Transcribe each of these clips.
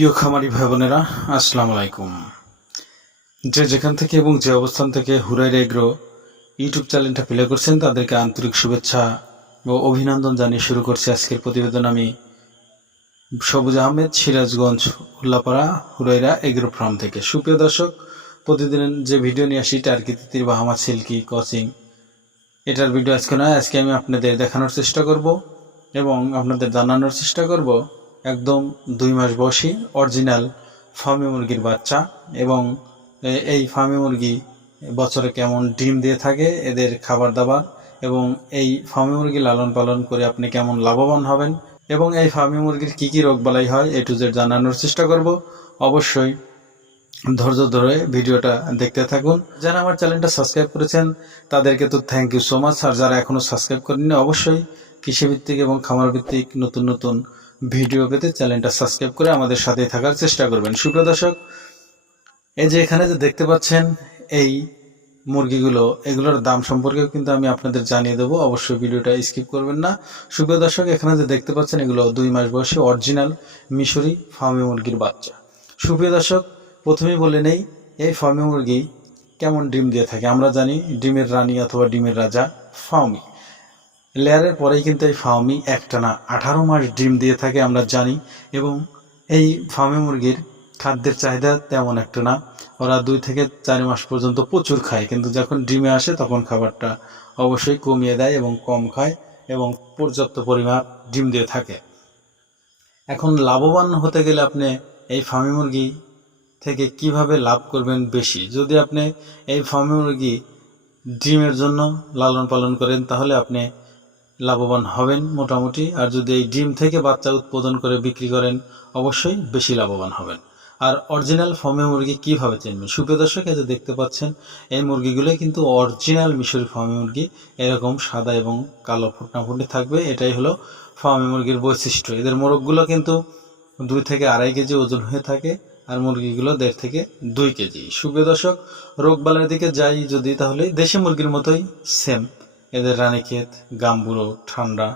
প্রিয় খামারি ভাই বোনেরা আসসালামু আলাইকুম। যে যেখান থেকে এবং যে অবস্থান থেকে হুরাই এগ্রো ইউটিউব চ্যানেলটা প্লে করছেন, তাদেরকে আন্তরিক শুভেচ্ছা ও অভিনন্দন জানিয়ে শুরু করছি আজকের প্রতিবেদন আমি। সবুজ আহমেদ, সিরাজগঞ্জ, উল্লাপাড়া, হুরাইরা এগ্রো ফার্ম থেকে। সুপ্রিয় দর্শক প্রতিদিন যে ভিডিও নিয়ে আসি টার্কি তিতির বাহামা সিল্কি কোচিং। এটার ভিডিও আজকে নয়, আজকে আমি আপনাদের দেখানোর চেষ্টা করব এবং আপনাদের জানানোর চেষ্টা করব একদম দুই মাস বয়সী অরিজিনাল ফার্মি মুরগির বাচ্চা এবং এই ফার্মি মুরগি বছরে কেমন ডিম দিয়ে থাকে, এদের খাবার দাবার এবং এই ফার্মি মুরগি লালন পালন করে আপনি কেমন লাভবান হবেন এবং এই ফার্মি মুরগির কী কী কি রোগবালাই হয় এ টু জেড জানানোর চেষ্টা করব। অবশ্যই ধৈর্য ধরে ভিডিওটা দেখতে থাকুন। যারা আমার চ্যানেলটা সাবস্ক্রাইব করেছেন, তাদেরকে তো থ্যাংক ইউ সো মাচ আর যারা এখনও সাবস্ক্রাইব করেননি, অবশ্যই কৃষিভিত্তিক এবং খামার ভিত্তিক নতুন নতুন ভিডিও পেতে চ্যানেলটা সাবস্ক্রাইব করে আমাদের সাথে থাকার চেষ্টা করবেন। সুপ্রিয় দর্শক, এই যে এখানে যে দেখতে পাচ্ছেন, এই মুরগিগুলো, এগুলোর দাম সম্পর্কেও কিন্তু আমি আপনাদের জানিয়ে দেবো। অবশ্যই ভিডিওটা স্কিপ করবেন না। সুপ্রিয় দর্শক, এখানে যে দেখতে পাচ্ছেন, এগুলো দুই মাস বয়সী অরিজিনাল মিশরি ফার্মি মুরগির বাচ্চা। সুপ্রিয় দর্শক, প্রথমেই বলে নেই, এই ফার্মি মুরগি কেমন ডিম দিয়ে থাকে? আমরা জানি ডিমের রানী অথবা ডিমের রাজা ফার্মি। লেয়ারের পরেই কিন্তু এই ফার্মি একটানা আঠারো মাস ডিম দিয়ে থাকে আমরা জানি, এবং এই ফার্মি মুরগির খাদ্যের চাহিদা তেমন একটা না। ওরা দুই থেকে চার মাস পর্যন্ত প্রচুর খায়, কিন্তু যখন ডিমে আসে তখন খাবারটা অবশ্যই কমিয়ে দেয় এবং কম খায় এবং পর্যাপ্ত পরিমাণ ডিম দিয়ে থাকে। এখন লাভবান হতে গেলে আপনি এই ফার্মি মুরগি থেকে কীভাবে লাভ করবেন বেশি? যদি আপনি এই ফার্মি মুরগি ডিমের জন্য লালন পালন করেন, তাহলে আপনি লাভবান হবেন মোটামুটি। আর যদি এই ডিম থেকে বাচ্চা উৎপাদন করে বিক্রি করেন, অবশ্যই বেশি লাভবান হবেন। আর অরিজিনাল ফার্মে মুরগি কীভাবে চিনবেন? সুপ্রিয় দর্শক যে দেখতে পাচ্ছেন, এই মুরগিগুলোই কিন্তু অরিজিনাল মিশরি ফার্মে মুরগি। এরকম সাদা এবং কালো ফুটনা ফুটে থাকবে। এটাই হলো ফার্মে মুরগির বৈশিষ্ট্য। এদের মোরগগুলো কিন্তু দুই থেকে আড়াই কেজি ওজন হয়ে থাকে আর মুরগিগুলো দেড় থেকে দুই কেজি। সুপ্রিয় দর্শক, রোগবালার দিকে যাই যদি, তাহলে দেশি মুরগির মতোই সেম এদের রানীক্ষেত গাম্বুরো ঠান্ডা,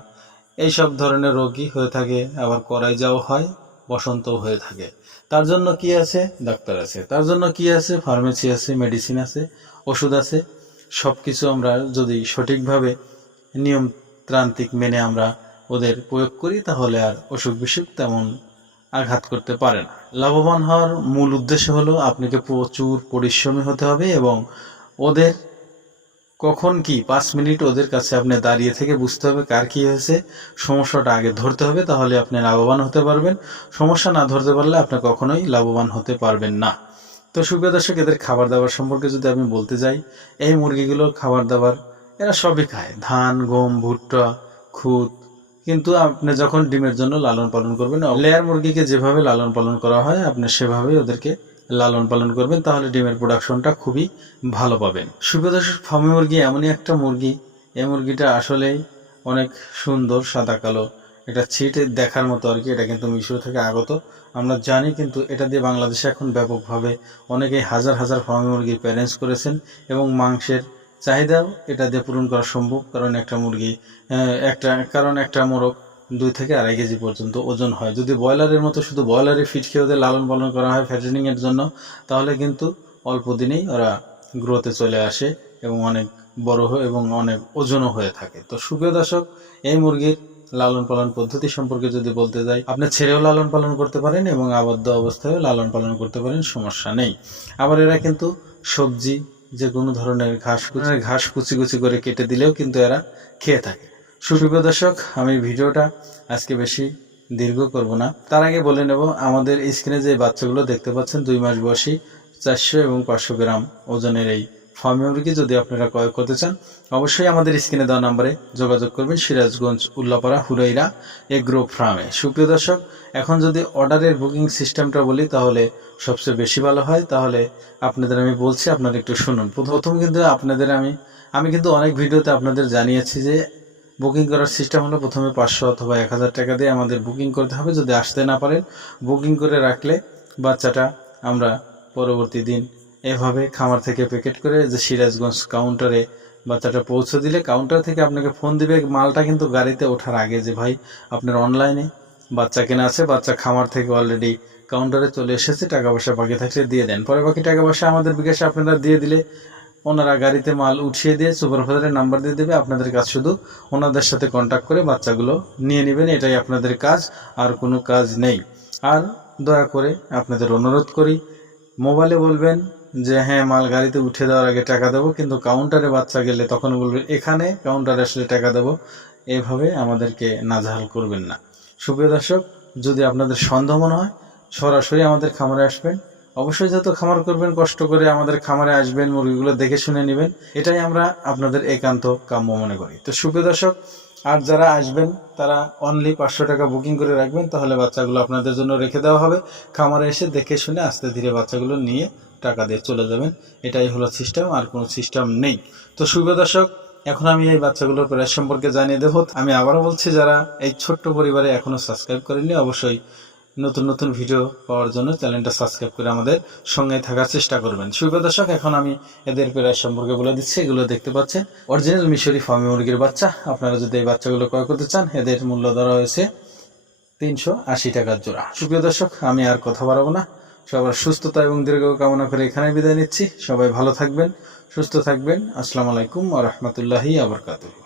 এইসব ধরনের রোগই হয়ে থাকে, আবার করাই যাওয়া হয়, বসন্তও হয়ে থাকে। তার জন্য কি আছে? ডাক্তার আছে। তার জন্য কি আছে? ফার্মেসি আছে, মেডিসিন আছে, ওষুধ আছে। সব কিছু আমরা যদি সঠিকভাবে নিয়মতান্ত্রিক মেনে আমরা ওদের প্রয়োগ করি, তাহলে আর অসুখ বিসুখ তেমন আঘাত করতে পারে না। লাভবান হওয়ার মূল উদ্দেশ্য হলো, আপনাকে প্রচুর পরিশ্রমী হতে হবে এবং ওদের কখন কি পাঁচ মিনিট ওদের কাছে আপনি দাঁড়িয়ে থেকে বুঝতে হবে কার কি হয়েছে, সমস্যাটা আগে ধরতে হবে, তাহলে আপনি লাভবান হতে পারবেন। সমস্যা না ধরতে পারলে আপনি কখনোই লাভবান হতে পারবেন না। তো সুপ্রিয় দর্শক, এদের খাবার দাবার সম্পর্কে যদি আমি বলতে যাই, এই মুরগিগুলোর খাবার দাবার, এরা সবই খায়। ধান, গম, ভুট্টা, খুদ। কিন্তু আপনি যখন ডিমের জন্য লালন পালন করবেন লেয়ার মুরগিকে যেভাবে লালন পালন করা হয়, আপনি সেভাবেই ওদেরকে লালন পালন করবেন, তাহলে ডিমের প্রোডাকশনটা খুবই ভালো পাবেন। সুপ্রদর্শক ফার্মি মুরগি এমনই একটা মুরগি। এই মুরগিটা আসলেই অনেক সুন্দর, সাদা, কালো। এটা ছিট দেখার মতো আর কি, এটা কিন্তু মিশর থেকে আগত। আমরা জানি কিন্তু এটা দিয়ে বাংলাদেশে এখন ব্যাপকভাবে অনেকেই হাজার হাজার ফার্মি মুরগি প্যারেন্টস করেছেন এবং মাংসের চাহিদাও এটা দিয়ে পূরণ করা সম্ভব। কারণ একটা মুরগি একটা, কারণ একটা মোরগ দুই থেকে আড়াই কেজি পর্যন্ত ওজন হয়। যদি ব্রয়লারের মতো শুধু ব্রয়লারের ফিট খেয়ে ওদের লালন পালন করা হয় ফ্যাটেনিং এর জন্য, তাহলে কিন্তু অল্প দিনেই ওরা গ্রোথে চলে আসে এবং অনেক বড় হয়ে এবং অনেক ওজনও হয়ে থাকে। তো সুপ্রিয় দর্শক, এই মুরগির লালন পালন পদ্ধতি সম্পর্কে যদি বলতে যাই, আপনি ছেড়েও লালন পালন করতে পারেন এবং আবদ্ধ অবস্থায়ও লালন পালন করতে পারেন, সমস্যা নেই। আবার এরা কিন্তু সবজি যে কোনো ধরনের ঘাস ঘাস কুচি কুচি করে কেটে দিলেও কিন্তু এরা খেয়ে থাকে। সুপ্রিয় দর্শক, আমি ভিডিওটা আজকে বেশি দীর্ঘ করব না। তার আগে বলে নেব, আমাদের স্ক্রিনে যে বাচ্চাগুলো দেখতে পাচ্ছেন, দুই মাস বয়সী, চারশো এবং পাঁচশো গ্রাম ওজনের এই ফার্মি মুরগি, যদি আপনারা ক্রয় করতে চান, অবশ্যই আমাদের স্ক্রিনে দেওয়া নম্বরে যোগাযোগ করবেন, সিরাজগঞ্জ, উল্লাপাড়া হুরাইরা এগ্রো ফার্মে। সুপ্রিয় দর্শক, এখন যদি অর্ডারের বুকিং সিস্টেমটা বলি, তাহলে সবচেয়ে বেশি ভালো হয়। তাহলে আপনাদের আমি বলছি, আপনারা একটু শুনুন। প্রথম কিন্তু আপনাদের আমি আমি কিন্তু অনেক ভিডিওতে আপনাদের জানিয়েছি যে বুকিং করার সিস্টেম হলো প্রথমে পাঁচশো অথবা এক হাজার টাকা দিয়ে আমাদের বুকিং করতে হবে। যদি আসতে না পারেন, বুকিং করে রাখলে বাচ্চাটা আমরা পরবর্তী দিন এভাবে খামার থেকে প্যাকেট করে যে সিরাজগঞ্জ কাউন্টারে বাচ্চাটা পৌঁছে দিলে কাউন্টার থেকে আপনাকে ফোন দিবে, মালটা কিন্তু গাড়িতে ওঠার আগে যে, ভাই, আপনার অনলাইনে বাচ্চা কেনা আছে, বাচ্চা খামার থেকে অলরেডি কাউন্টারে চলে এসেছে, টাকা পয়সা বাকি থাকলে দিয়ে দেন। পরে বাকি টাকা পয়সা আমাদের বিকাশে আপনারা দিয়ে দিলে ওনারা গাড়িতে মাল উঠিয়ে দিয়ে সুপারভাইজারের নাম্বার দিয়ে দেবে, আপনাদের কাজ শুধু ওনাদের সাথে কন্ট্যাক্ট করে বাচ্চাগুলো নিয়ে নেবেন, এটাই আপনাদের কাজ, আর কোনো কাজ নেই। আর দয়া করে আপনাদের অনুরোধ করি, মোবাইলে বলবেন যে হ্যাঁ মাল গাড়িতে উঠে দেওয়ার আগে টাকা দেবো, কিন্তু কাউন্টারে বাচ্চা গেলে তখন বলবেন, এখানে কাউন্টারে আসলে টাকা দেবো। এভাবে আমাদেরকে নাজেহাল করবেন না। সুপ্রিয় দর্শক, যদি আপনাদের সন্দেহ মনে হয়, সরাসরি আমাদের খামারে আসবেন। অবশ্যই যত খামার করবেন, কষ্ট করে আমাদের খামারে আসবেন, মুরগিগুলো দেখে শুনে নেবেন। এটাই আমরা আপনাদের একান্ত কাম্য মনে করি। তো সুপ্রিয় দর্শক, আর যারা আসবেন, তারা অনলি পাঁচশো টাকা বুকিং করে রাখবেন, তাহলে বাচ্চাগুলো আপনাদের জন্য রেখে দেওয়া হবে। খামারে এসে দেখে শুনে আস্তে ধীরে বাচ্চাগুলো নিয়ে টাকা দিয়ে চলে যাবেন। এটাই হলো সিস্টেম আর কোনো সিস্টেম নেই। তো সুপ্রিয় দর্শক, এখন আমি এই বাচ্চাগুলোর প্রায় সম্পর্কে জানিয়ে দেবো। আমি আবারও বলছি, যারা এই ছোট্ট পরিবারে এখনও সাবস্ক্রাইব করেননি, অবশ্যই নতুন নতুন ভিডিও পাওয়ার জন্য চ্যানেলটা সাবস্ক্রাইব করে আমাদের সঙ্গে থাকার চেষ্টা করবেন। সুপ্রিয় দর্শক, এখন আমি এদের প্রায় সম্পর্কে বলে দিচ্ছি, এগুলো দেখতে পাচ্ছেন। অরিজিনাল মিশরি ফার্মি মুরগির বাচ্চা। আপনারা যদি এই বাচ্চাগুলো ক্রয় করতে চান, এদের মূল্য ধরা হয়েছে তিনশো আশি টাকার জোড়া। সুপ্রিয় দর্শক, আমি আর কথা বাড়াবো না। সবার সুস্থতা এবং দীর্ঘ কামনা করে এখানে বিদায় নিচ্ছি। সবাই ভালো থাকবেন, সুস্থ থাকবেন। আসসালামু আলাইকুম আ রহমতুল্লাহি আবরকাতুহ